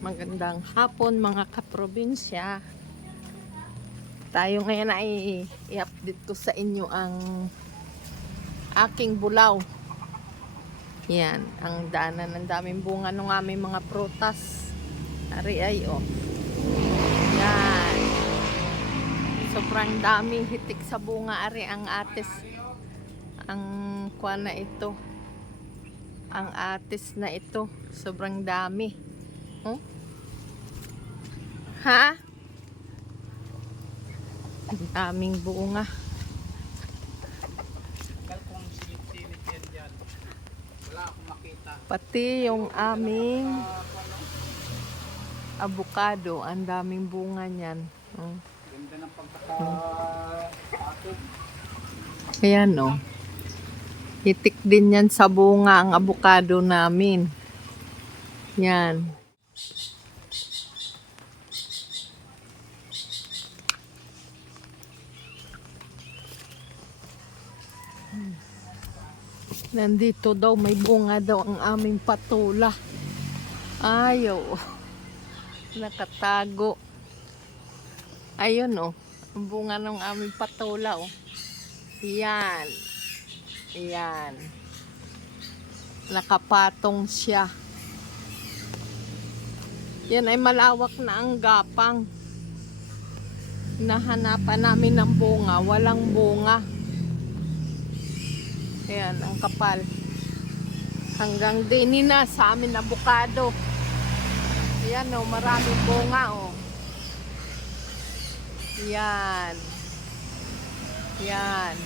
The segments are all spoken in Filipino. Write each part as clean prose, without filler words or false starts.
Magandang hapon mga kaprobinsya. Tayo ngayon ay i-update ko sa inyo ang aking bulaw. Yan, ang daanan ng daming bunga ng aming mga prutas. Ari ay oh. Yan. Sobrang daming hitik sa bunga ari ang atis. Ang kuwan na ito. Ang atis na ito. Sobrang dami. Oh? Ha? Ang daming bunga. Pati yung aming avocado, ang daming bunga niyan. Oh. Ganda ng pagkaka-akin. Ayan oh. Hitik din yan sa bunga ang avocado namin. Yan. Nandito daw may bunga daw ang aming patula. Ayaw. Nakatago. Ayun oh. Ang bunga ng aming patula oh. Yan. Yan. Nakapatong siya. Yan ay malawak na ang gapang. Nahanapan namin ng bunga. Walang bunga. Ayan, ang kapal. Hanggang din na sa amin avocado. Ayan o, maraming bunga o. Yan. Yan.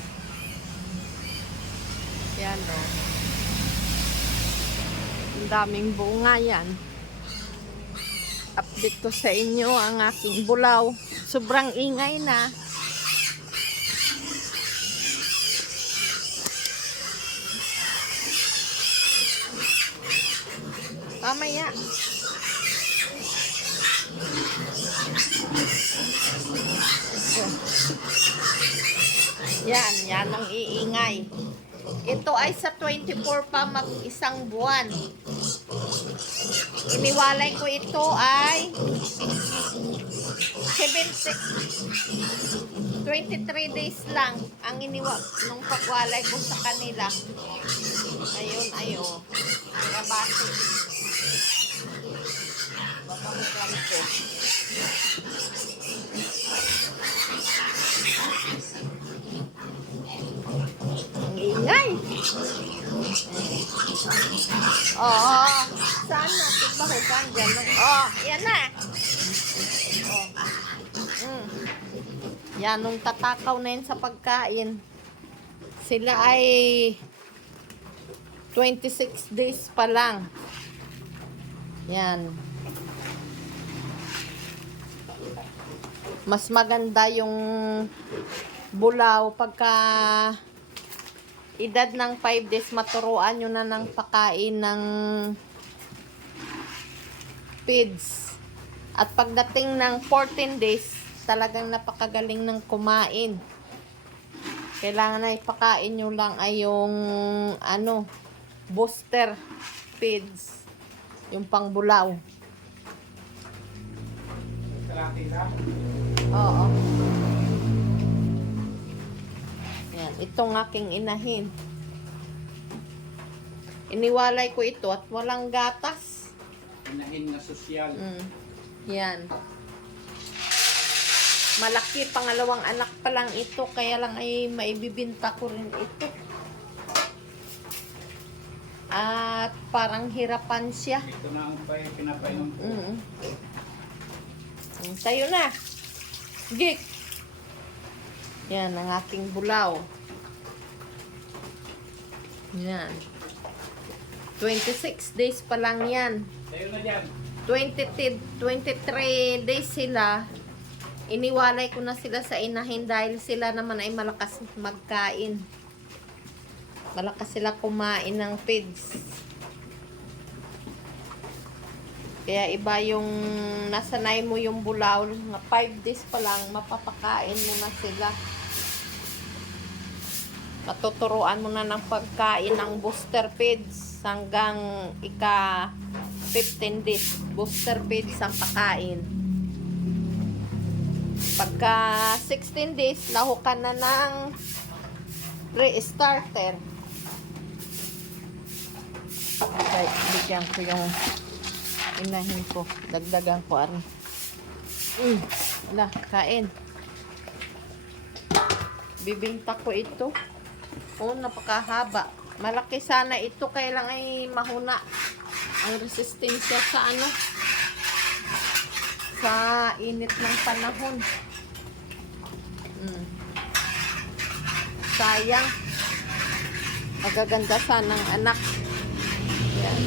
Yan o. Ang daming bunga yan. Update ko sa inyo ang aking bulaw. Sobrang ingay na. Mamaya. Yan ang iingay. Ito ay sa 24 pa mag-isang buwan. Iniwalay ko ito ay 23 days lang ang nung pagwalay ko sa kanila. Ayun, ayun. Nabati. Baka mo ganito. Ang ingay. Oo. Saan natin bahugan dyan? Oh, yan na. Oh. Yan, nung tatakaw na yun sa pagkain. Sila ay 26 days pa lang. Yan. Mas maganda yung bulaw pagka edad ng 5 days, maturuan nyo na ng pakain ng feeds. At pagdating ng 14 days, talagang napakagaling ng kumain. Kailangan na ipakain nyo lang ay yung booster feeds. Yung pangbulaw. Oo. Yan, itong aking inahin. Iniwalay ko ito at walang gatas. Inahin na sosyal. Yan. Malaki, pangalawang anak pa lang ito, kaya lang ay maibibinta ko rin ito. At parang hirapan siya. Ito na ang pinapainom ko. Tayo na. Gik. Yan ang aking bulaw. Yan. 26 days pa lang yan. Tayo na dyan. 23 days sila. Iniwalay ko na sila sa inahin dahil sila naman ay malakas magkain. Malakas sila kumain ng feeds. Kaya iba yung nasanay mo yung bulaw, na 5 days pa lang, mapapakain mo na sila. Matuturuan mo na ng pagkain ng booster feeds hanggang 15 days. Booster feeds ang pakain. Pagka 16 days, lahukan na ng pre-starter. Okay, bigyan ko yung inahin ko. Dagdagan ko arin. Wala, kain. Bibingta ko ito. Oh, napakahaba. Malaki sana ito, kaya lang ay mahuna ang resistensya sa ano, sa init ng panahon. Sayang. Magaganda sanang anak. Yan.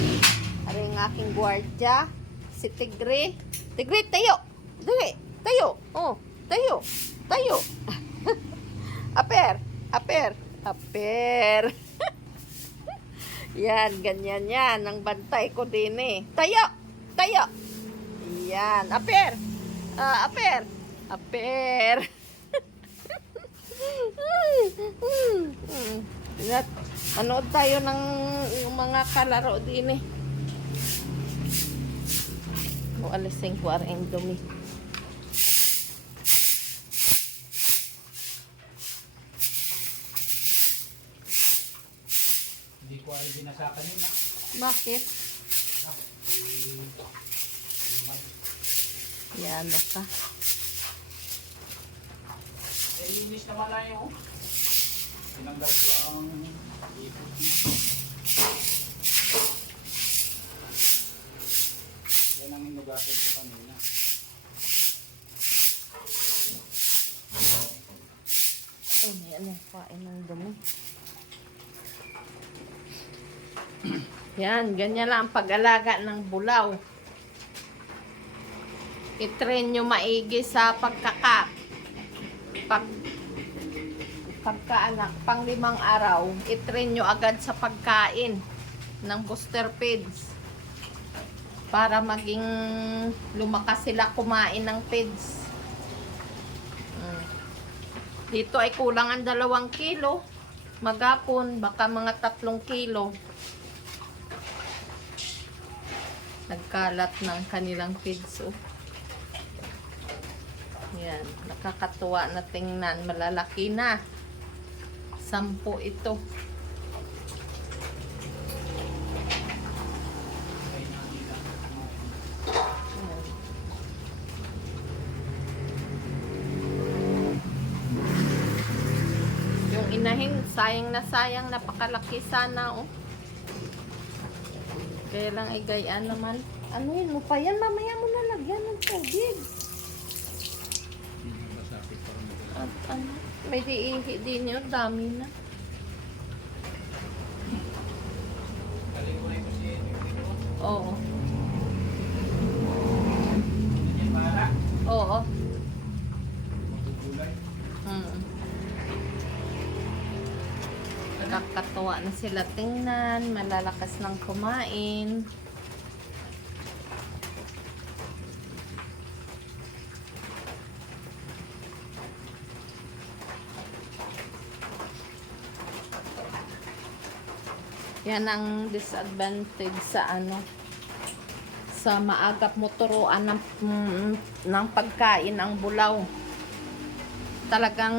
Ari ang aking gwardya, si Tigre. Tigre, tayo! Dali, tayo! Oh, tayo! Tayo! Aper! Aper! Aper! Yan, ganyan yan. Ang bantay ko din eh. Tayo! Tayo! Yan. Aper! Aper! Aper! Manood tayo ng yung mga kalaro din eh. O, alisin ko ang dumi. Hindi ko rin binasa kanina. Bakit? Yan, ano ka? Linis naman na yun. Tinanggal ko lang ipot niya. Yan ang inugasan ko kanina. Oh, may ano, kain ng dumi. Yan, ganyan lang ang pag-alaga ng bulaw. I-train nyo maigi sa pagkaanak, pang 5 araw, i-train nyo agad sa pagkain ng booster feeds para maging lumakas sila kumain ng feeds. Dito ay kulang ang 2 kilo. Magapon, baka mga 3 kilo. Nagkalat ng kanilang feeds. Oh. Yan, nakakatuwa na tingnan. Malalaki na. 10 ito. Yan. Yung inahin, sayang na sayang. Napakalaki sana, oh. Kaya lang ay gayaan naman. Ano yun mo pa yan? Mamaya mo nalagyan ng tubig. At ano? May diihi din yun. Dami na. Galing ko na ito si Edwin. Oo. Yan para. Oo. Magugulay. Nakakatuwa na sila tingnan. Malalakas ng kumain. Yan ang disadvantage sa ano, sa maagap mo turuan ng pagkain ang bulaw. Talagang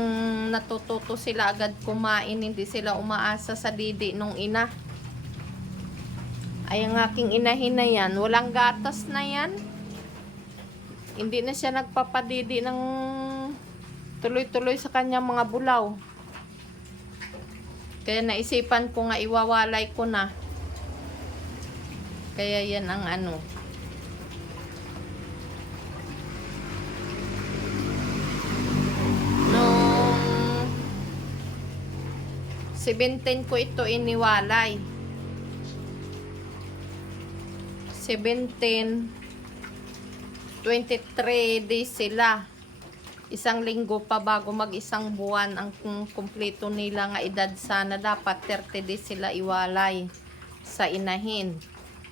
natututo sila agad kumain, hindi sila umaasa sa didi nung ina. Ay, ang aking inahin na yan, walang gatas na yan. Hindi na siya nagpapadidi ng tuloy-tuloy sa kanyang mga bulaw. Kaya naisipan ko nga iwawalay ko na. Kaya yan ang ano. Nung 17 ko ito iniwalay. 17, 23 days sila. 1 linggo pa bago mag 1 buwan ang kumpleto nila nga edad. Sana dapat 30 days sila iwalay sa inahin.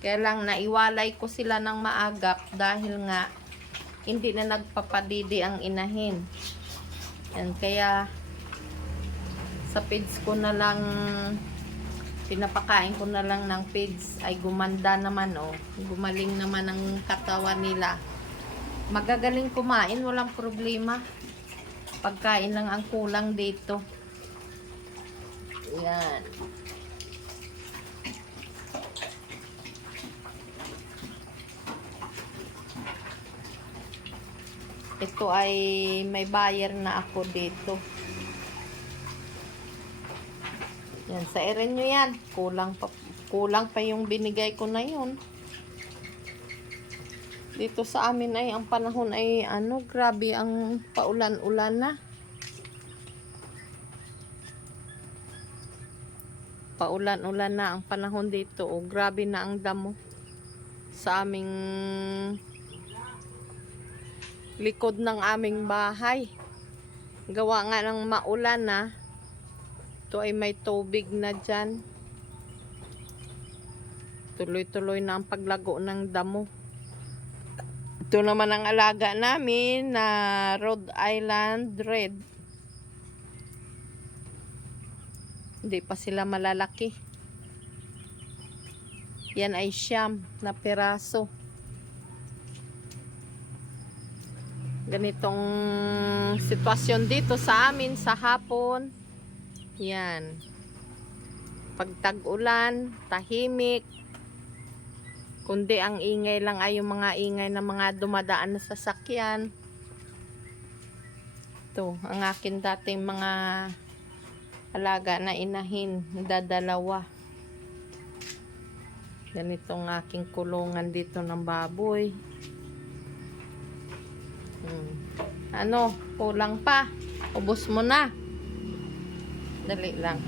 Kaya lang naiwalay ko sila ng maagap dahil nga hindi na nagpapadidi ang inahin. Yan, kaya sa feeds ko na lang Pinapakain ko na lang ng pigs. Ay gumanda naman oh. Gumaling naman ang katawan nila. Magagaling kumain, walang problema. Pagkain lang ang kulang dito. Yan. Ito ay may buyer na ako dito. Yan, sa eren nyo yan. Kulang pa yung binigay ko na yun. Dito sa amin ay ang panahon ay ano, grabe ang paulan-ulan na. Paulan-ulan na ang panahon dito. O, grabe na ang damo sa aming likod ng aming bahay. Gawa nga ng maulan na. Ito ay may tubig na dyan. Tuloy-tuloy na ang paglago ng damo. Ito naman ang alaga namin na Rhode Island Red. Hindi pa sila malalaki. Yan ay 9 na piraso. Ganitong sitwasyon dito sa amin sa hapon. Yan. Pag tag-ulan, tahimik. Kundi ang ingay lang ay yung mga ingay na mga dumadaan na sasakyan. Ito, ang akin dating mga alaga na inahin, dadalawa. Ganitong aking kulungan dito ng baboy. Ano, kulang pa. Ubos mo na. Dali lang.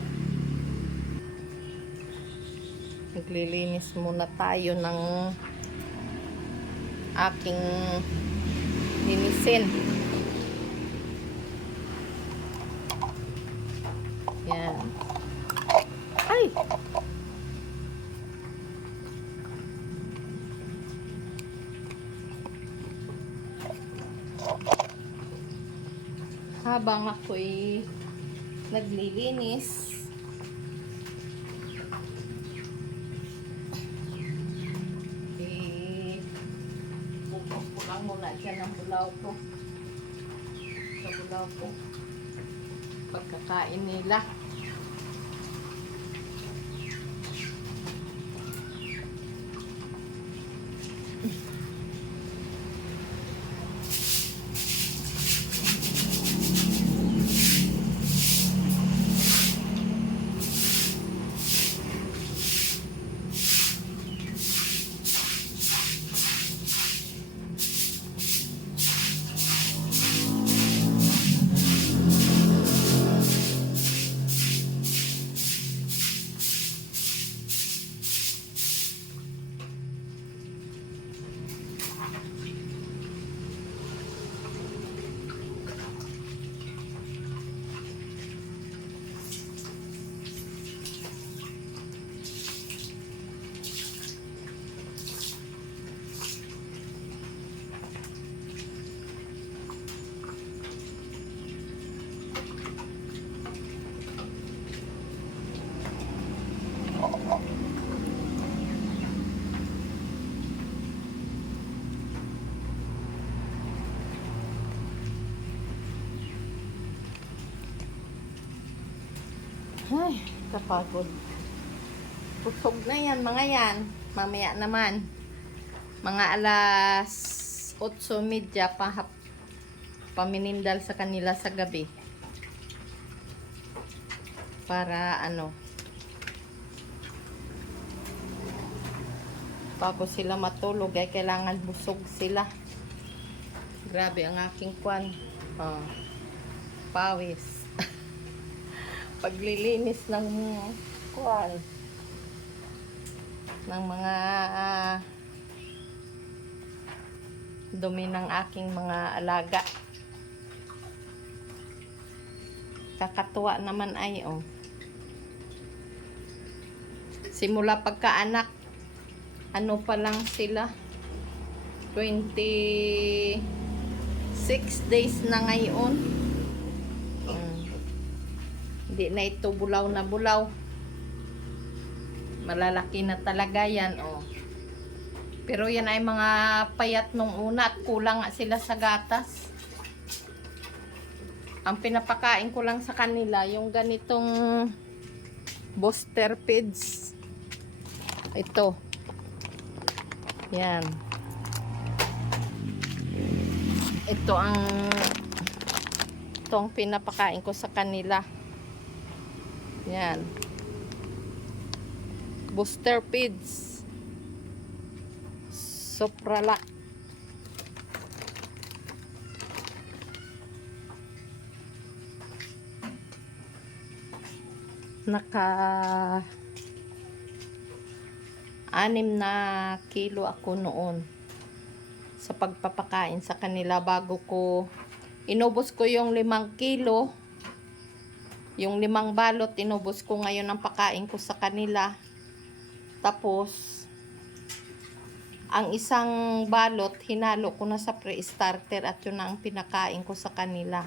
Naglilinis muna tayo ng aking linisin. Yan. Ay! Habang ako'y naglilinis, bubos ko lang muna dyan ang bulaw ko. Sa bulaw ko. Pagkakain nila. Ay, kapagod. Pusog na yan, mga yan. Mamaya naman. Mga alas 8:30 paminindal sa kanila sa gabi. Para ano, bago sila matulog ay kailangan busog sila. Grabe ang aking kwan. Pawis. Paglilinis ng kwan, ng mga dumi ng aking mga alaga. Kakatuwa naman ay simula pagkaanak, ano pa lang sila, 26 days na ngayon. Hindi na ito bulaw na bulaw. Malalaki na talaga yan, oh. Pero yan ay mga payat nung una at kulang nga sila sa gatas. Ang pinapakain ko lang sa kanila, yung ganitong booster feeds. Ito. Yan. Ito ang pinapakain ko sa kanila. Yan. Booster feeds. Sopralac. Naka 6 na kilo ako noon sa pagpapakain sa kanila bago ko inubos ko yung 5 kilo. Yung 5 balot inubos ko ngayon ang pakain ko sa kanila. Tapos ang isang balot hinalo ko na sa pre-starter at yun na ang pinakain ko sa kanila.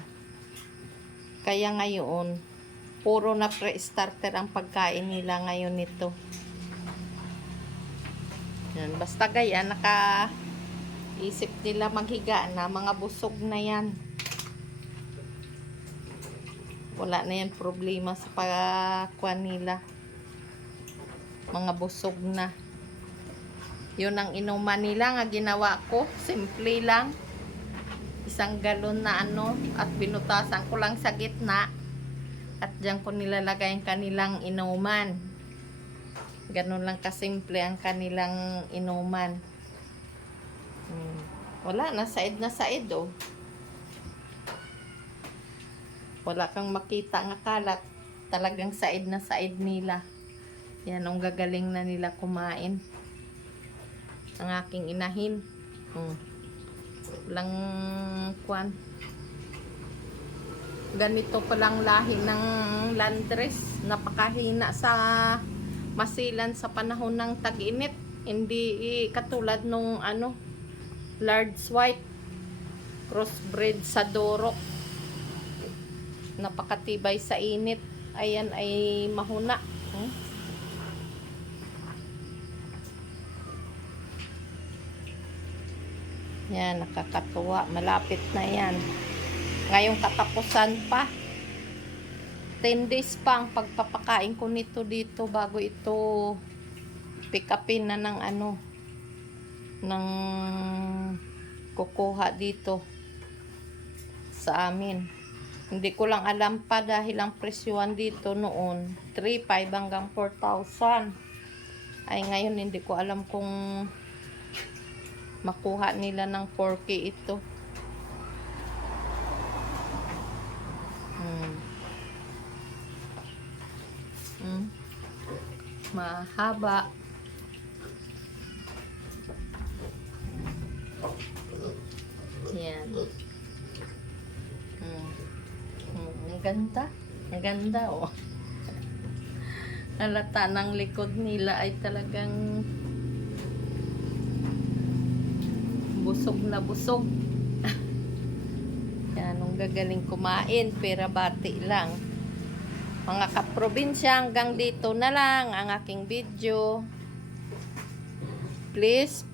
Kaya ngayon puro na pre-starter ang pagkain nila ngayon nito. Yan, basta gaya isip nila maghiga na mga busog na yan. Wala na yan problema sa pagkuhan nila. Mga busog na. Yun ang inuman nila nga ginawa ko. Simple lang. 1 galon na at binutasan ko lang sa gitna. At diyan ko nilalagay ang kanilang inuman. Ganun lang kasimple ang kanilang inuman. Wala na said oh. Wala kang makita nga kalat. Talagang said na said nila. Yan ang gagaling na nila kumain. Ang aking inahin. Walang kwan. Ganito palang lahi ng Landrace. Napakahina sa masilan sa panahon ng tag-init. Hindi katulad nung large white crossbred sa Dorok. Napakatibay sa init. Ayan ay mahuna. Yan, nakakatuwa. Malapit na yan. Ngayong katapusan pa. 10 days pa ang pagpapakain ko nito dito bago ito pick upin na ng ng kukuha dito sa amin. Hindi ko lang alam pa dahil ang presyuan dito noon 3,500 hanggang 4,000. Ay ngayon hindi ko alam kung makuha nila ng 4K ito. Mahaba. Yan. Ang ganda. Ang ganda, oh. Halata ng likod nila ay talagang busog na busog. Yan, ang gagaling kumain, pera bati lang. Mga kaprobinsya, hanggang dito na lang ang aking video. Please,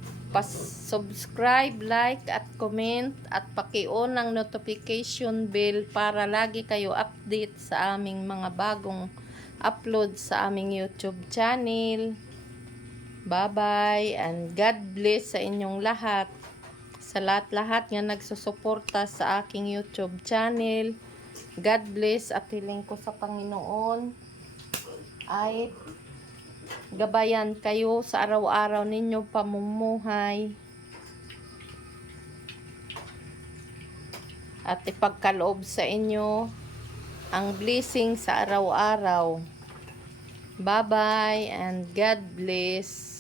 subscribe, like, at comment, at paki-on ang notification bell para lagi kayo update sa aming mga bagong upload sa aming YouTube channel. Bye-bye, and God bless sa inyong lahat. Sa lahat-lahat nga nagsusuporta sa aking YouTube channel. God bless at hiling ko sa Panginoon ay gabayan kayo sa araw-araw ninyong pamumuhay at ipagkaloob sa inyo ang blessing sa araw-araw. Bye-bye and God bless.